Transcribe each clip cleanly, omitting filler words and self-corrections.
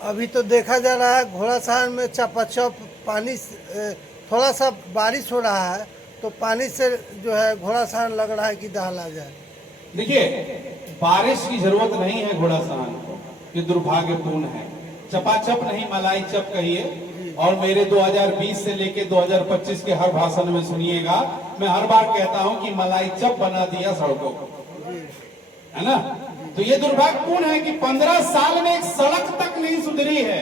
अभी तो देखा जा रहा है घोड़ासहन में चपाचप पानी थोड़ा सा बारिश हो रहा है तो पानी से जो है घोड़ासहन लग रहा है कि दहला जाए। देखिए, बारिश की जरूरत नहीं है घोड़ासहन को, ये दुर्भाग्यपूर्ण है। चपाचप नहीं, मलाई चप कहिए। और मेरे 2020 से लेके 2025 के हर भाषण में सुनिएगा, मैं हर बार कहता हूं कि मलाई चप बना दिया सड़कों को, है ना। तो ये दुर्भाग्यपूर्ण है कि 15 साल में एक सड़क तक नहीं सुधरी है,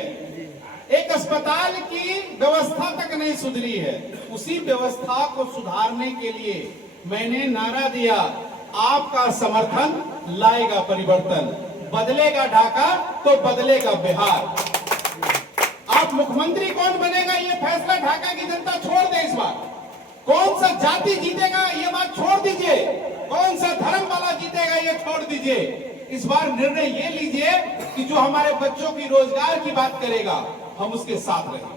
एक अस्पताल की व्यवस्था तक नहीं सुधरी है। उसी व्यवस्था को सुधारने के लिए मैंने नारा दिया, आपका समर्थन लाएगा परिवर्तन, बदलेगा ढाका तो बदलेगा बिहार। आप मुख्यमंत्री कौन बनेगा ये फैसला ढाका की जनता छोड़ दे। इस बार कौन सा जाति जीतेगा ये बात छोड़ दीजिए, कौन सा धर्म वाला जीतेगा ये छोड़ दीजिए। इस बार निर्णय ये लीजिए कि जो हमारे बच्चों की रोजगार की बात करेगा हम उसके साथ रहेंगे,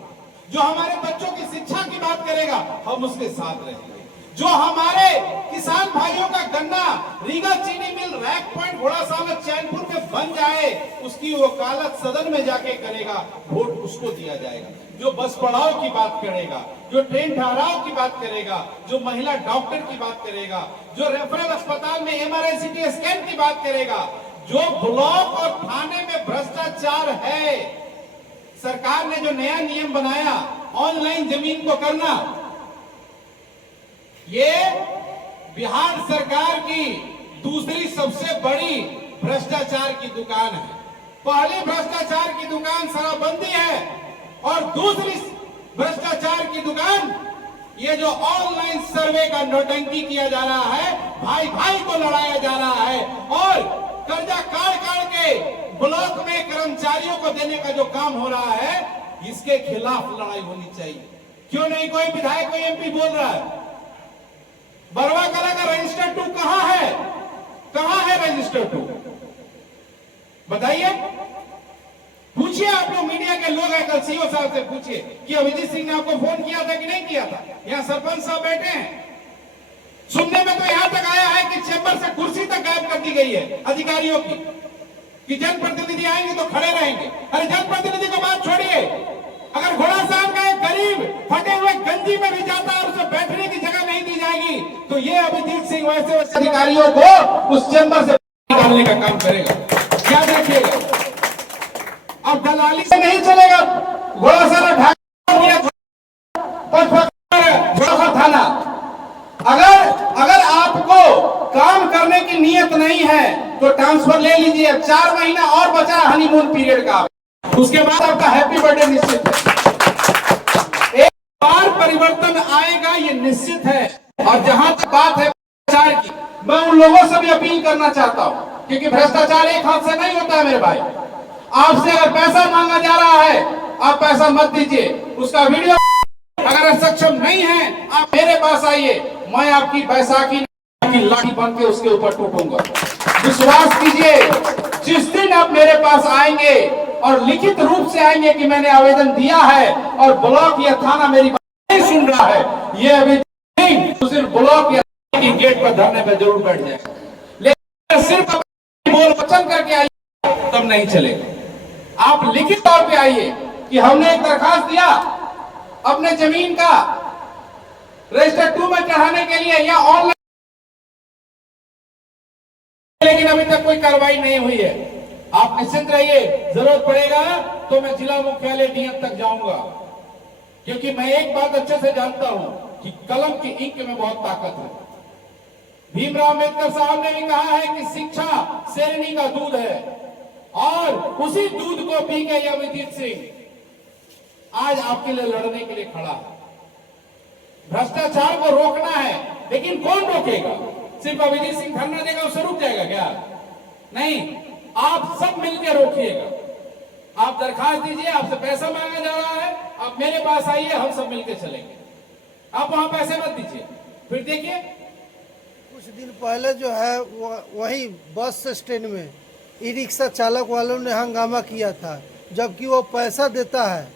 जो हमारे बच्चों की शिक्षा की बात करेगा हम उसके साथ रहेंगे, जो हमारे किसान भाइयों का गन्ना रीगा चीनी मिल रैक पॉइंट घोड़ासहन चैनपुर में बन जाए उसकी वकालत सदन में जाके करेगा, वोट उसको दिया जाएगा। जो बस पड़ाव की बात करेगा, जो ट्रेन ठहराव की बात करेगा, जो महिला डॉक्टर की बात करेगा, जो रेफरल अस्पताल में MRI CT स्कैन की बात करेगा, जो ब्लॉक और थाने में भ्रष्टाचार है, सरकार ने जो नया नियम बनाया ऑनलाइन जमीन को करना, ये बिहार सरकार की दूसरी सबसे बड़ी भ्रष्टाचार की दुकान है। पहली भ्रष्टाचार की दुकान शराबबंदी है और दूसरी भ्रष्टाचार की दुकान ये जो ऑनलाइन सर्वे का नौटंकी किया जा रहा है, भाई भाई को लड़ाया जा रहा है और कर्जा काट के ब्लॉक में कर्मचारियों को देने का जो काम हो रहा है, इसके खिलाफ लड़ाई होनी चाहिए। क्यों नहीं कोई विधायक कोई MP बोल रहा है? बरवा कला का रजिस्टर 2 कहां है? कहां है रजिस्टर 2? बताइए, पूछिए आप लोग, मीडिया के लोग हैं, कल CO साहब से पूछिए कि अभिजीत सिंह ने आपको फोन किया था कि नहीं किया था। यहां सरपंच साहब बैठे हैं, सुनने में तो यहां तक आया है कि चैम्बर से कुर्सी तक गायब कर दी गई है अधिकारियों की, कि जनप्रतिनिधि आएंगे तो खड़े रहेंगे। अरे जनप्रतिनिधि को बात छोड़िए, अगर घोड़ासहन का एक गरीब फटे हुए गंजी में भी जाता है और उसे बैठने की जगह नहीं दी जाएगी तो ये अभिजीत सिंह वैसे अधिकारियों को उस चैम्बर से निकालने का काम करेगा। याद रखिएगा, अब दलाली से नहीं चलेगा। घोड़ासहन ढाका थाना, अगर आपको काम करने की नियत नहीं है तो ट्रांसफर ले लीजिए। 4 महीना और बचा हनीमून पीरियड का, उसके बाद आपका हैप्पी बर्थडे निश्चित है। एक बार परिवर्तन आएगा ये निश्चित है। और जहां तक बात है भ्रष्टाचार की, मैं उन लोगों से भी अपील करना चाहता हूं, क्योंकि भ्रष्टाचार एक हाथ से नहीं होता है मेरे भाई। आपसे अगर पैसा मांगा जा रहा है, आप पैसा मत दीजिए, उसका वीडियो अगर सक्षम नहीं है आप मेरे पास आइए, मैं आपकी बैसाखी की लाठी बन के उसके ऊपर टूटूंगा। विश्वास कीजिए, जिस दिन आप मेरे पास आएंगे और लिखित रूप से आएंगे कि मैंने आवेदन दिया है और ब्लॉक या थाना मेरी बात नहीं सुन रहा है, ये अभी तो सिर्फ ब्लॉक या थाना की गेट पर धरने पर जरूर बैठ जाएगा। लेकिन सिर्फ बोल वचन करके आइए तब नहीं चलेगा। आप लिखित तौर पे आइए कि हमने एक दरखास्त दिया अपने जमीन का रजिस्टर 2 में चढ़ाने के लिए या ऑनलाइन, लेकिन अभी तक कोई कार्रवाई नहीं हुई है। आप निश्चिंत रहिए, जरूरत पड़ेगा तो मैं जिला मुख्यालय DM तक जाऊंगा, क्योंकि मैं एक बात अच्छे से जानता हूं कि कलम की इंक में बहुत ताकत है। भीमराव अम्बेडकर साहब ने भी कहा है कि शिक्षा शेरनी का दूध है, और उसी दूध को पी के अभिजीत सिंह आज आपके लिए लड़ने के लिए खड़ा है। भ्रष्टाचार को रोकना है, लेकिन कौन रोकेगा? सिर्फ अभिजीत सिंह धरना देगा उससे रुक जाएगा क्या? नहीं, आप सब मिलकर रोकिएगा। आप दरखास्त दीजिए, आपसे पैसा मांगा जा रहा है, आप मेरे पास आइए, हम सब मिलकर चलेंगे। आप वहां पैसे मत दीजिए। फिर देखिए, कुछ दिन पहले जो है वही बस स्टैंड में ई-रिक्शा चालक वालों ने हंगामा किया था, जबकि वो पैसा देता है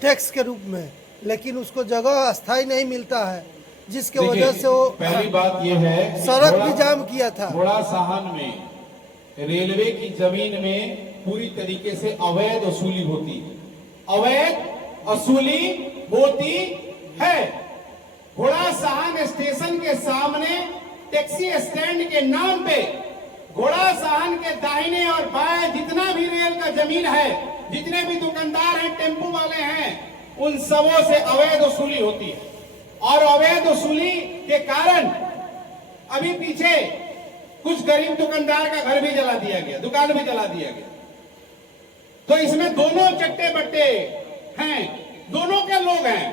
टैक्स के रूप में, लेकिन उसको जगह अस्थाई नहीं मिलता है, जिसके वजह से वो पहली बात ये है सड़क भी जाम किया था। घोड़ासहन में रेलवे की जमीन में पूरी तरीके से अवैध वसूली होती है, अवैध वसूली होती है। घोड़ासहन स्टेशन के सामने टैक्सी स्टैंड के नाम पे घोड़ासहन के दाहिने और बाएं जितना भी रेल का जमीन है, जितने भी दुकानदार हैं, टेम्पू वाले हैं, उन सबों से अवैध वसूली होती है। और अवैध वसूली के कारण अभी पीछे कुछ गरीब दुकानदार का घर भी जला दिया गया, दुकान भी जला दिया गया। तो इसमें दोनों चट्टे बट्टे हैं, दोनों के लोग हैं,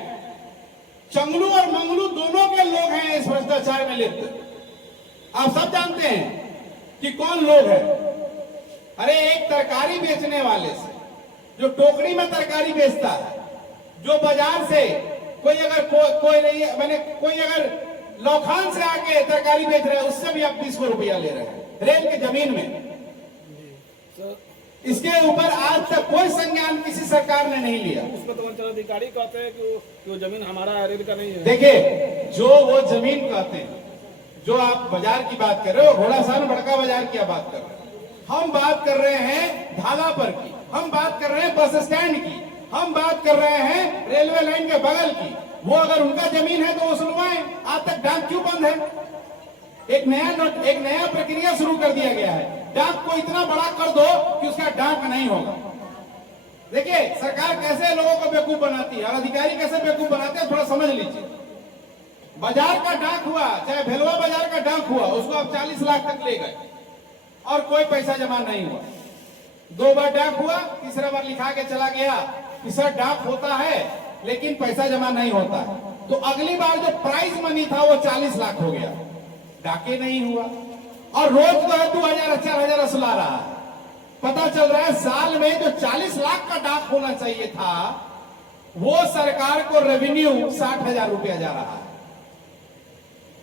चंगलू और मंगलू दोनों के लोग हैं इस भ्रष्टाचार में लिप्त। आप सब जानते हैं कि कौन लोग हैं। अरे एक तरकारी बेचने वाले से, जो टोकरी में तरकारी बेचता है, जो बाजार से कोई अगर कोई नहीं है, मैंने कोई अगर लौखान से आके तरकारी बेच रहा है, उससे भी आप 20 रुपया ले रहे हैं रेल की जमीन में। इसके ऊपर आज तक कोई संज्ञान किसी सरकार ने नहीं लिया। उसको तो अंचलाधिकारी कहते हैं कि वो जमीन हमारा रेल का नहीं है। देखिए, जो वो जमीन कहते हैं, जो आप बाजार की बात कर रहे हो, घोड़ासहन बड़का बाजार की बात कर रहे हैं, हम बात कर रहे हैं धालापर की, हम बात कर रहे हैं बस स्टैंड की, हम बात कर रहे हैं रेलवे लाइन के बगल की। वो अगर उनका जमीन है तो वो सुनवाएं। आज तक डाक क्यों बंद है? एक नया प्रक्रिया शुरू कर दिया गया है, डाक को इतना बड़ा कर दो कि उसका डाक नहीं होगा। देखिए सरकार कैसे लोगों को बेवकूफ बनाती है और अधिकारी कैसे बेवकूफ बनाते हैं, थोड़ा समझ लीजिए। बाजार का डाक हुआ, चाहे भेलवा बाजार का डाक हुआ, उसको आप 40 लाख तक ले गए और कोई पैसा जमा नहीं हुआ। 2 बार डाक हुआ, तीसरा बार लिखा के चला गया कि सर डाक होता है लेकिन पैसा जमा नहीं होता है। तो अगली बार जो प्राइज मनी था वो 40 लाख हो गया, डाके नहीं हुआ और रोज तो है 2000 4000 असला रहा है। पता चल रहा है साल में जो 40 लाख का डाक होना चाहिए था, वो सरकार को रेवेन्यू 60,000 रुपया जा रहा है।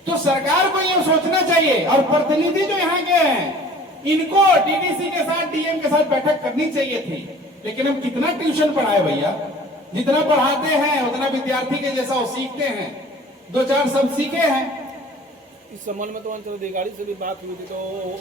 तो सरकार को ये सोचना चाहिए और प्रतिनिधि जो यहाँ के हैं, इनको डीडीसी के साथ, डीएम के साथ बैठक करनी चाहिए थी। लेकिन हम कितना ट्यूशन पढ़ाए भैया, जितना पढ़ाते हैं उतना विद्यार्थी के जैसा वो सीखते हैं, 2-4 सब सीखे हैं। इस संबंध में तो अंचलाधिकारी से भी बात हुई थी, तो